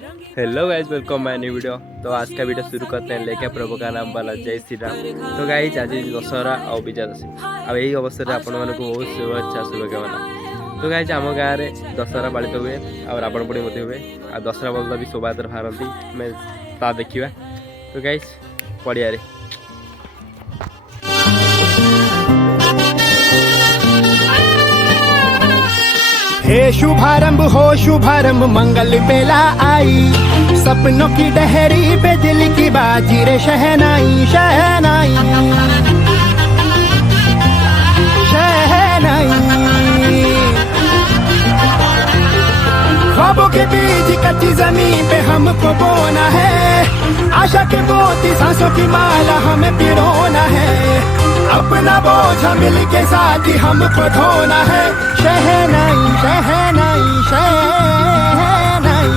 Hello guys, welcome my new video. तो आज का वीडियो शुरू करते हैं लेके प्रभु का नाम वाला जय श्री राम। तो गाइज आज दशहरा और विजय दशमी अब यही अवसर में आपण मानक बहुत शुभेच्छा शुभकामना। तो गाइज आम गाँव में दशहरा पालित हुए और रावण पोड़ी हुए और दशहरा बल्द भी शोभा बाहरती मैं ता देखा। तो गाइज पड़िया हे शुभारंभ हो शुभारंभ मंगल बेला आई, सपनों की डहरी पे दिल की बाजी रे शहनाई शहनाई शहनाई। ख्वाबों के बीज कच्ची जमीन पे हमको बोना है, आशा के मोती सांसों की माला हमें पिरोना है, अपना बोझ मिल के साथ ही हमको धोना है। शहनाई शहनाई शहनाई।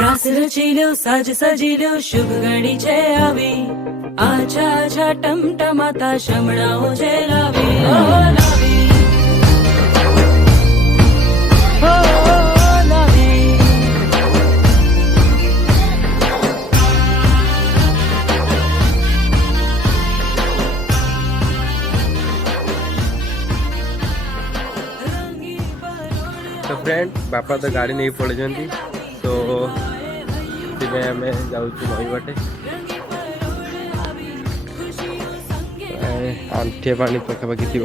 रास रचिलो साज सजिलो शुभ घड़ी छे आवी, आछा आछा टमटमाता शमणाओ छे लावी ओ लावी ओ लावी। तो फ्रेंड बापा तो गाड़ी नहीं पड़े, तो आम जाऊँ नई बाटे आंठिए पानी पखापाखि थी।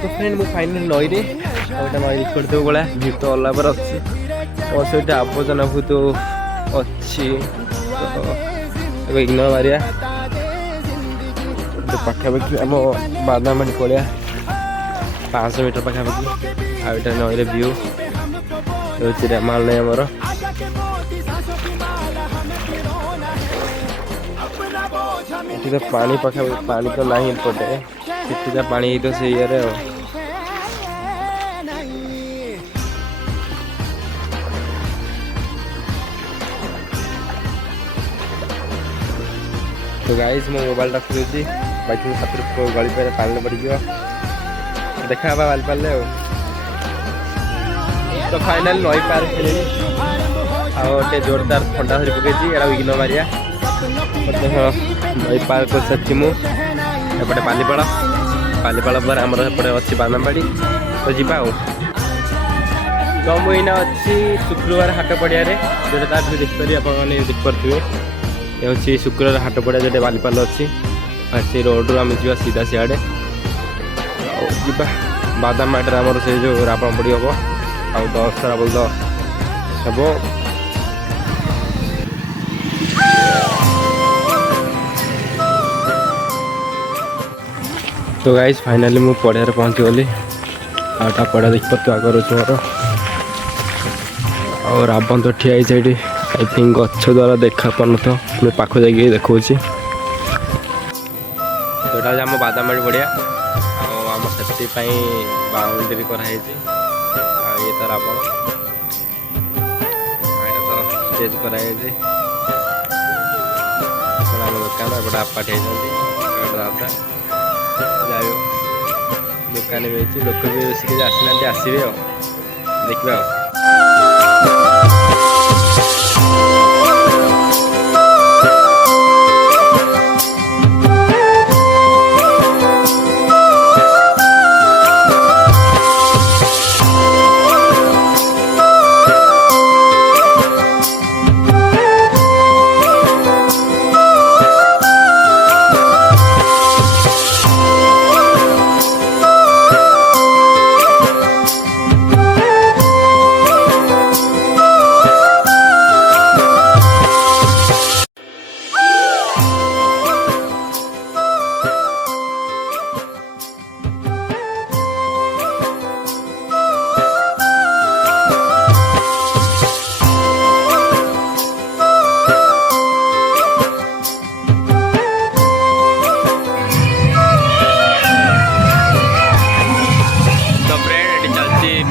तो फ्रेंड मुझे फाइनाल नई रे गोटे नई छोड़ भाया भीड़ तो अल्ला पर अच्छी और सहित आवर्जना बहुत अच्छी। तो इग्नोर मारिया पाखापाखि आम बादामाटी पड़िया 500 मीटर पाखापाखि आईटा नई व्यू रोचे रेमाल नहीं आमर। तो पानी पाखापाखि पानी तो ना पटे कितना पानी तो से ये तो गाइस मो मोबाइल रखी दूसरी बाइक साथ गली पे पानी पड़ गया देखा बाल पाले। तो फाइनाल नई पार आटे जोरदार ठंडा धरी पकई इग्नोर मारिया नई पार कर सारी मुझे पालीपाड़ा पालीपाड़ा पर आमर एपटे अच्छी बादामबाड़ी तो जीवा। तो मुझे अच्छी शुक्रवार हाट पड़िया जो देखिए आपने देखिपे ये हूँ शुक्रवार हाट पड़िया जो बालीपाल अच्छी से रोड आम जा सीधा सियाड़े जा बादामबाड़ी आमर से जो रावण पोड़ी हम आउ दशहरा बल्द हम। तो गाइस फाइनाली मु पड़िया पहुँची गली आटा पड़ा देखिए आगे रोचे मोर और रावण तो ठिया ही आई थिंक गछ द्वारा देखा पान तो मैं पाख जाइए देखा। तो यहाँ आम बादामबाड़ी पड़िया आम से बाउंड्री कराई ये तो रावण तो स्टेज कराई आम दुकान एपटे आपाठी दादा जाए दुकान भी लोक भी बेसिक आसना आसवे देखा।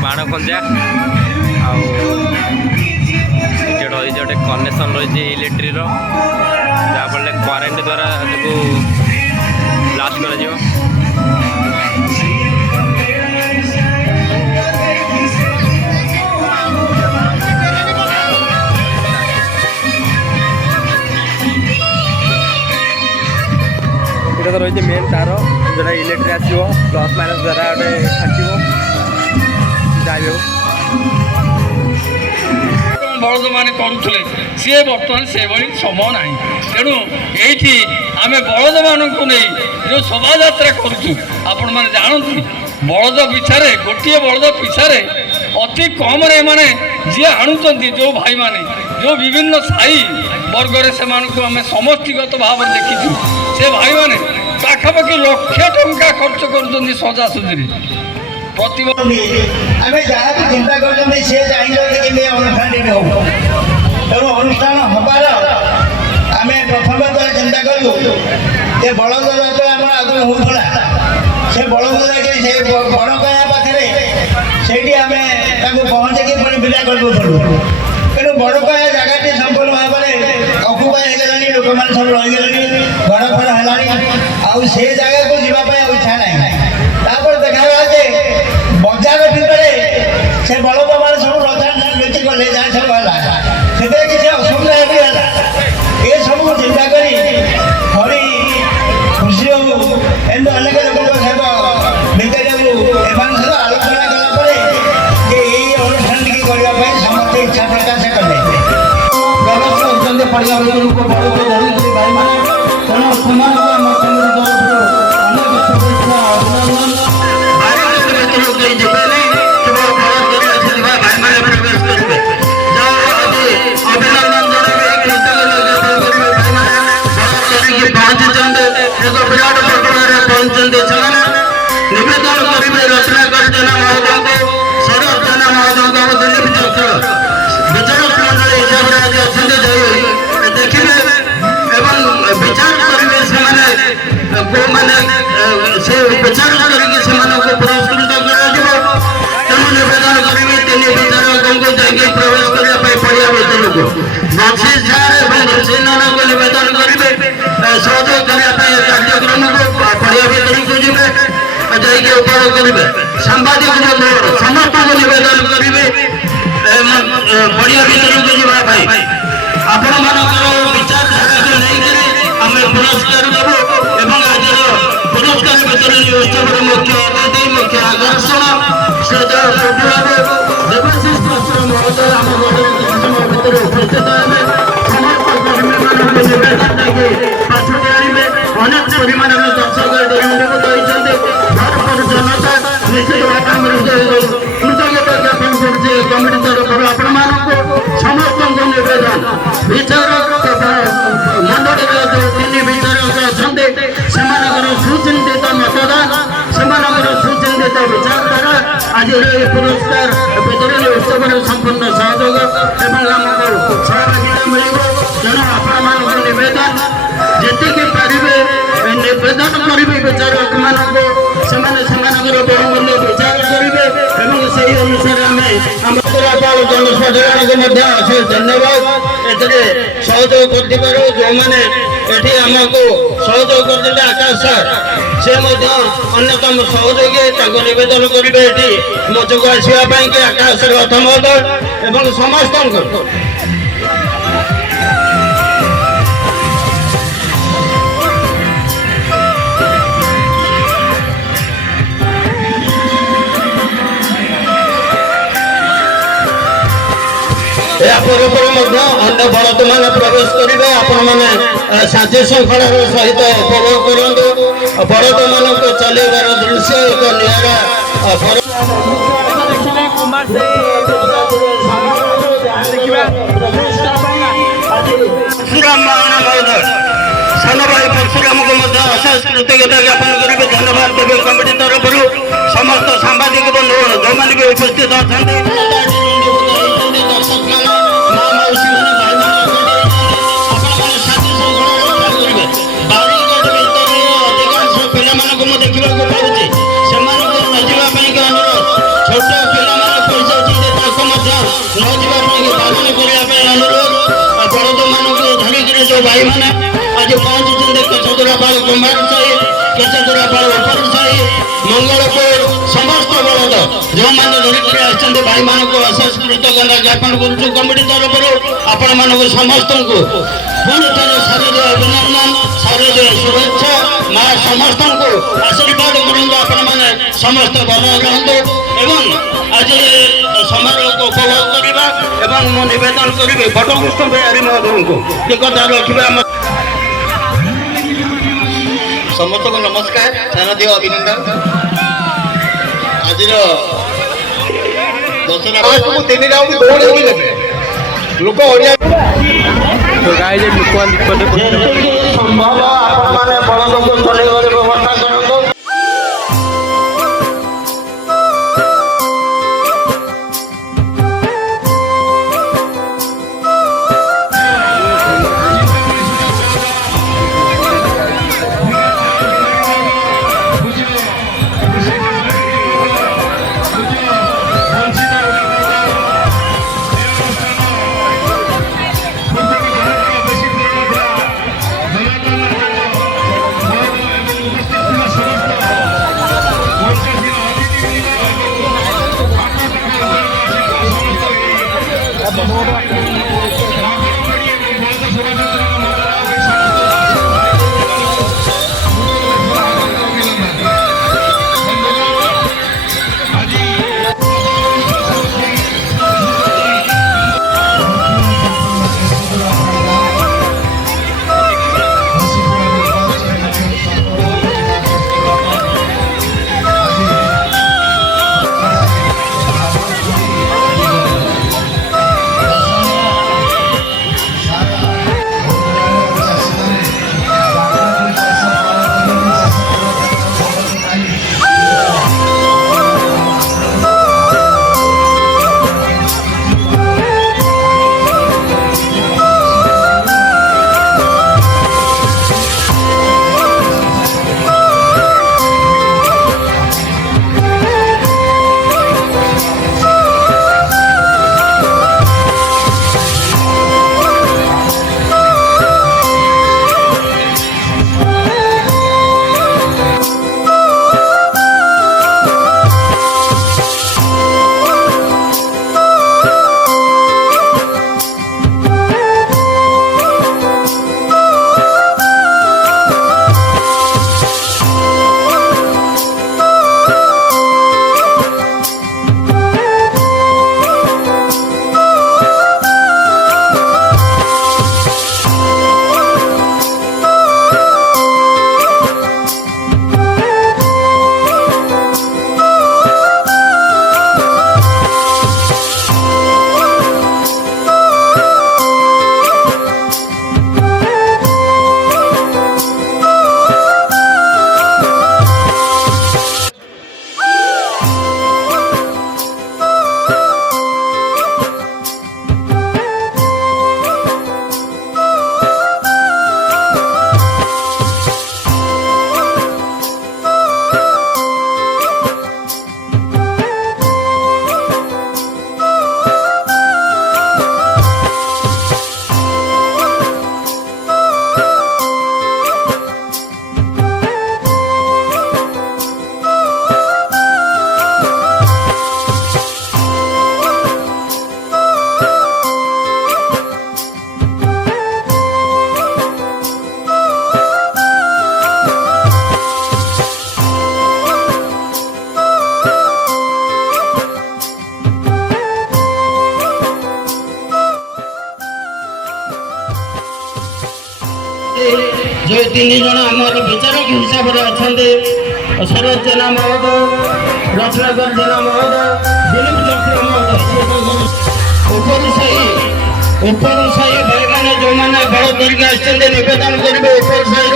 बाण खंजा रही गोटे कनेक्शन रही इलेक्ट्रिक जहाँफल करेन्ट द्वारा ब्लास्ट कर रही मेन तार जोटा इलेक्ट्रिक आसो प्लस माइनस द्वारा गोटे फाटिव जाए बलद मैंने करुले सी बर्तमान से भाई समय ना तेणु ये आम बलद मानक नहीं जो शोभा यात्रा करुँ मैंने जानती बलद पिछा गोटे बलद पिछा अति कम माने जी आणुंट जो भाई माने जो विभिन्न साई वर्गर से आम समष्टिगत भाव देखी से भाई माने पाखापाखि लक्ष टंका खर्च कर सजासजी आम जहाँ भी चिंता कर अनुष्ठान हो तेणु अनुष्ठान हबार आम प्रथम चिंता कलु बलद जो आम आगे होता से बलद जाके बड़ कहया पाखे से पहुँचे पुणी विदा कर तेणु बड़ कहया जगह संपूर्ण भाव में अकुपाय हो गलानी लोक मैंने सब रहीगले घर फर है से जगह को जावाई इच्छा ना तापर देखा बजार भितर से बलद मान सब रथा नीति कले जहाँ सब है से किसी असुविधा भी है ये सब चिंता करी हरी खुशी हो एम अनेक लोक सहित भितर सहित आलोचना कलापर यही अनुष्ठान टी करने समस्त इच्छा प्रकाश कले व्यवस्था होती पढ़िया को बड़ को धरी भाई मैंने तेणु से अनेक शुभेच्छा निवेदन करेंगे रचना कर जना महोदय को शरद जना महोदय को दिलीप चक्र विचारक मंडल हिसाब से आज अच्छे देखिए एवं विचार करेंगे से विचार करके पुरस्कृत तेणु निवेदन करेंगे तीन विचारकों को जाके प्रवेश करने पड़िया भर को बख्शी सार और ऋषिनंदन को निवेदन करेंगे सहयोग करने कार्यक्रम को पड़िया भर को जी जाइए उपयोग करेंगे सांबादिक समस्त को निवेदन करेंगे पड़िया भर को जावाई आपण मान विचारधारा को लेकर आम पुरस्कार देवु एवं आज पुरस्कार वितरण उत्सव मुख्य अतिथि मुख्य आकर्षण श्रद्धा देवाशीष मिश्र महोदय आम भर उपस्थित है समस्त कर्मी मान निवेदन देखे पाछड़ी आने अनेक परिमाण दर्शक भरपूर जनता निश्चित भाव कृतज्ञता ज्ञापन कर कमिटी तरफ आपण मानक समस्त निवेदन विचारक मंडल जो तीन विचारक अच्छा से सुचिंतित मतदान से सुचिंतित विचारधारा आज पुरस्कार वितरण उत्सव संपूर्ण सहयोग एवं आमको सहभागिता मिल तेणु आपण निवेदन जी पारे निवेदन करेंगे विचारक मानक बहुमूल्य विचार करेंगे से अनुसार आम जनसाधारण को अशेष धन्यवाद ए सहयोग कर जो मैंने ये आमको सहयोग करते आकाश सर से अन्यतम सहयोगी निवेदन करेंगे ये मजक आसवाई कि आकाश रथ महोदय एवं समस्त अन्य बलद मान प्रवेश करेंगे आपण मैंने साथी श्रृंखलार सहित उपभोग करूँ बलद मान चलवर दृश्य एक निरा परशुराम महाराणा महोदय सान भाई परशुराम को अशेष कृतज्ञता ज्ञापन करेंगे धन्यवाद देवे कमिटी तरफ समस्त सांबादिक बंधु जो मैंने भी उपस्थित अच्छा भाई मैंने आज पहुंचते कुमार केचुरापाल उपरू साई मंगलपुर समस्त बलद जो मैंने धरित्री आसते भाई मानक अशेष कृतज्ञता ज्ञापन करुचु कमिटी तरफ आपण मानक समस्त को पुणी थे शरीर अभिनंदन शरीर शुभेच्छा माँ समस्त को आशीर्वाद करूँ आपण मैंने समस्त भल रुहतु एवं आज समारोह को उपभोग करवा एवं मु निवेदन करी बटकृष्ण बिहारी महोदय को कथा रखा समस्त को नमस्कार शारदीय अभिनंदन आज दशहरा 3 राउंड दौड़े लोक तो गाय जे लुकवान संभव आपण माने बलद को चलेबार व्यवस्था करतो जो 3 जन आमर विचारक हिसाब से अच्छा शरद जेना महोदय रत्नाकर जेना महोदय दिलीप चक्र महोदय उपरू साई भाई मैंने जो मैंने बड़ तरीके आसते निवेदन करेंगे उपरू साई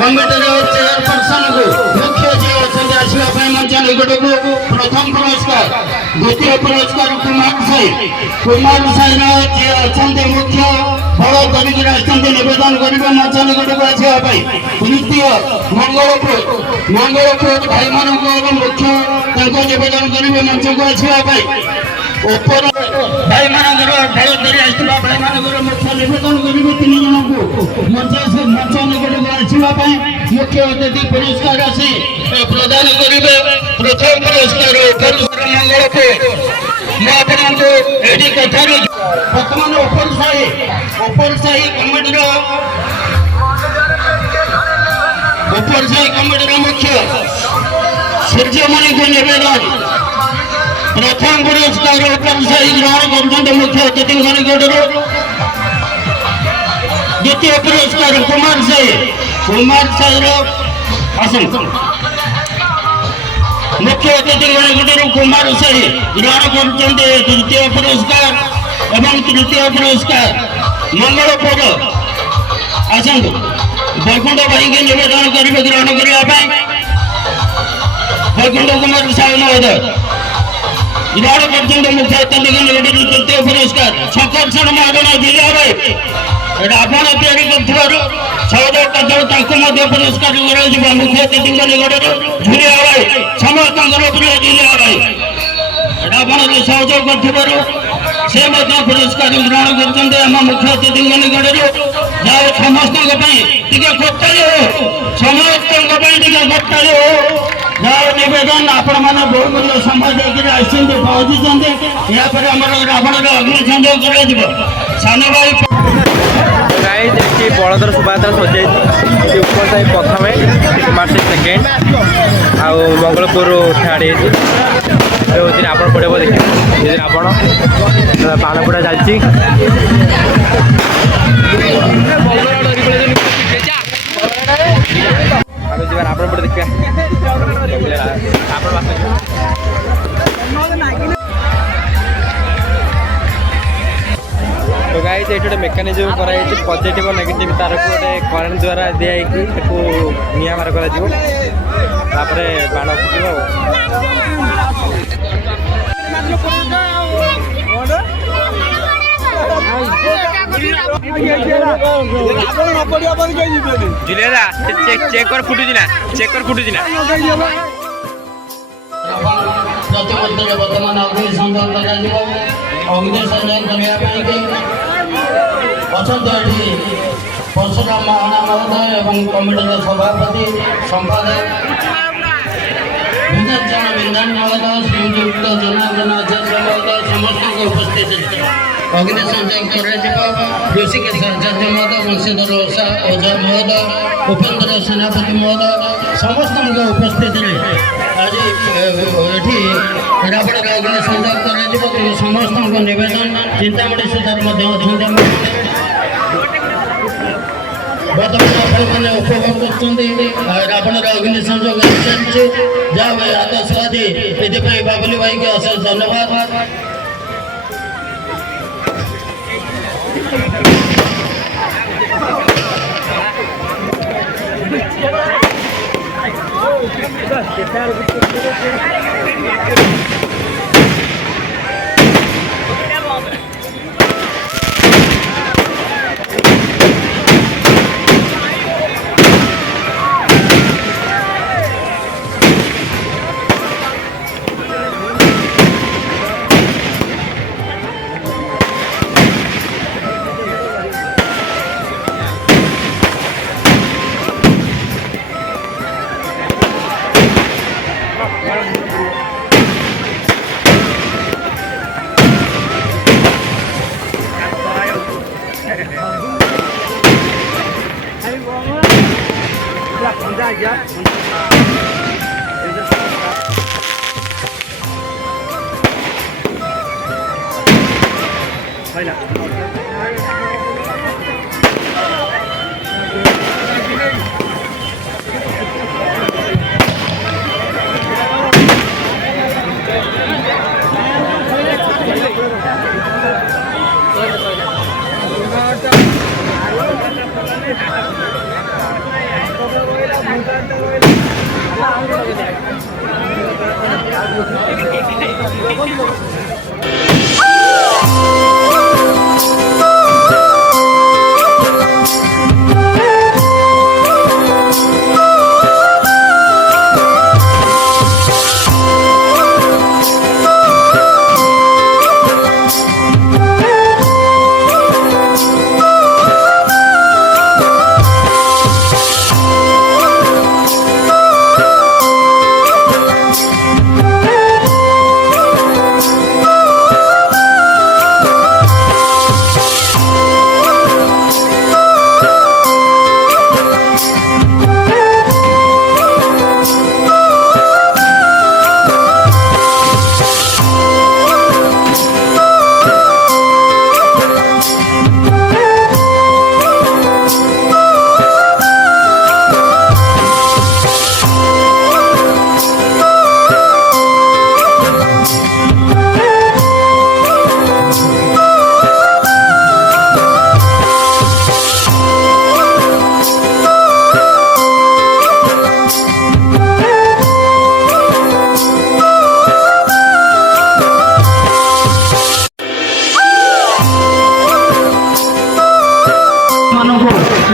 कमिटर चेयरपर्सन को मुख्य जी अच्छा आसवाई मंच निकट को प्रथम पुरस्कार द्वितीय पुरस्कार कुमार साई जी अच्छा मुख्य बड़ तरीके आसते निवेदन करेंगे मंच निकट को आसवाई तृतीय मंगलपुर भाई मान मुख्य निवेदन करेंगे मंच को आसवाई ଉପର ଭାଇମାନଙ୍କର ଢାଳ ଧରି ଆସିଥିବା ଭାଇମାନଙ୍କର ମୁଖ୍ୟ ନିବେଦନ କରିବେ 3 ଜଣଙ୍କୁ ମଞ୍ଚ ନିକଟକୁ ଆସିବା ପାଇଁ ମୁଖ୍ୟ ଅତିଥି ପୁରସ୍କାର ଆସି ପ୍ରଦାନ କରିବେ। ପ୍ରଥମ ପୁରସ୍କାର ଉପର ମଙ୍ଗଳକୁ ମୁଁ ଆପଣଙ୍କୁ ଏଠି କଥାରୁ ବର୍ତ୍ତମାନ ଉପର ସାହି କମିଟିର ମୁଖ୍ୟ ସୂର୍ଯ୍ୟମଣିଙ୍କୁ ନିବେଦନ प्रथम पुरस्कार उपरसाही ग्रहण कर मुख्य अतिथि निकटरू। द्वितीय पुरस्कार कुमार साही आसन मुख्य अतिथि निकटरू कुमार साही ग्रहण कर। तृतीय पुरस्कार एवं तृतीय पुरस्कार मंगलपुर आसन वैकुंठ भाई के निवेदन करेंगे ग्रहण करने वैकुंठ कुमार साहू महोदय ग्रहण कर। मुख्य अतिथि निकटरू तृतीय पुरस्कार छकर्षण महाजन जिला भाई रावण तैयारी कर पुरस्कार मुख्य अतिथि निकटरू झुलिया भाई समस्त प्रिय जिला भाई रावण सहयोग कर पुरस्कार ग्रहण कर। मुख्य अतिथि निकटरू जाओ समस्त समस्त निवेदन आपण मैंने बहुमूल्य समय देखिए पहुंची यापर आम रावण अग्नि संयोग कर सान भाई गाइस देखिए बड़दर शोभायात्रा सजाई ऊपर साई प्रथम कुमार साई सेकेंड आउ मंगलपुर थर्ड होती आप पड़े देखिए आप बाण पोड़ा चलती आप देखिए तो गाइस ये गोटे मेकानिजम कराई पॉजिटिव और नेगेटिव तार को गोटे करेन्ट द्वारा दिखाई निआ मार कर बाण फुटब जुलिया चेक कर फुटुची ना वर्तमान अग्नि संयोग अग्नि संयोग करने परशुराम महाना महोदय एवं कमिटर सभापति संपादक विधान महोदय श्रीयुक्त जनार्दन अध्यक्ष महोदय समस्त उपस्थित अग्नि संयोग ऋषिकेश आचार्य महोदय वंशीधर ओझा महोदय उपेन्द्र सेनापति महोदय समस्त उपस्थित आज ये रावण अग्नि संयोग कर समस्त निवेदन चिंतामणि सुधार बर्तमान आपने उपभोग कर रावण अग्नि संयोग चलছে जाओ आदर्शवादी ये बाबुली भाई के अशेष धन्यवाद।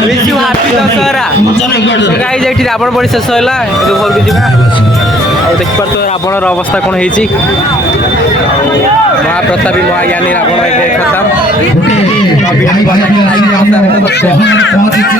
Wish you happy Dussehra. Guys ଏଠି ରାବଣ ପୋଡ଼ି ଶେଷ ହେଲା, ଏବେ ଘରକୁ ଯିବା। ଆଉ ଦେଖିପାରୁଥିବ ରାବଣର ଅବସ୍ଥା କ'ଣ ହେଇଛି। ମହାପ୍ରତାପୀ ମହାଜ୍ଞାନୀ ରାବଣ ଏବେ ଖତମ। ପହଞ୍ଚିଛି